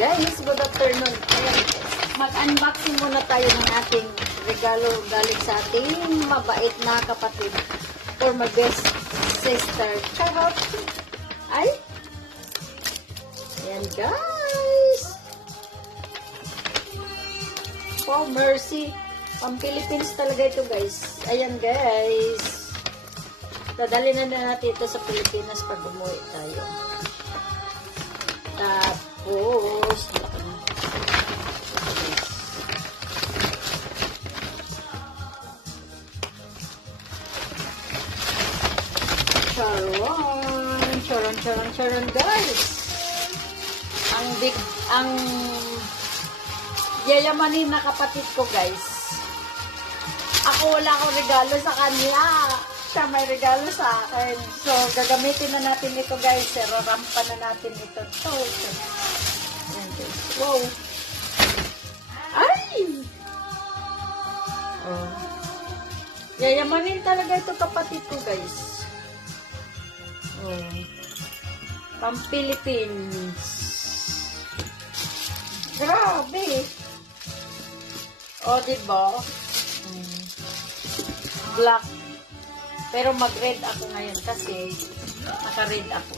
Guys, good afternoon. Ayan, mag-unboxing muna tayo ng ating regalo galing sa ating mabait na kapatid or my best sister. Charot! Ay! Ayan, guys! Wow, mercy! Pang-Philippines talaga ito, guys. Ayan, guys. Dadali na natin ito sa Pilipinas pag umuwi tayo. Tapos, charon, guys. Ang yayamanin na kapatid ko, guys. Ako wala akong regalo sa kanya. Siya may regalo sa akin. So, gagamitin na natin ito, guys. Rampa na natin ito. Wow. Ay! Oh. Yayamanin talaga ito kapatid ko, guys. Oh. Pang-Philippines. Grabe. Oh, diba? Black. Pero mag-red ako ngayon kasi naka-red ako.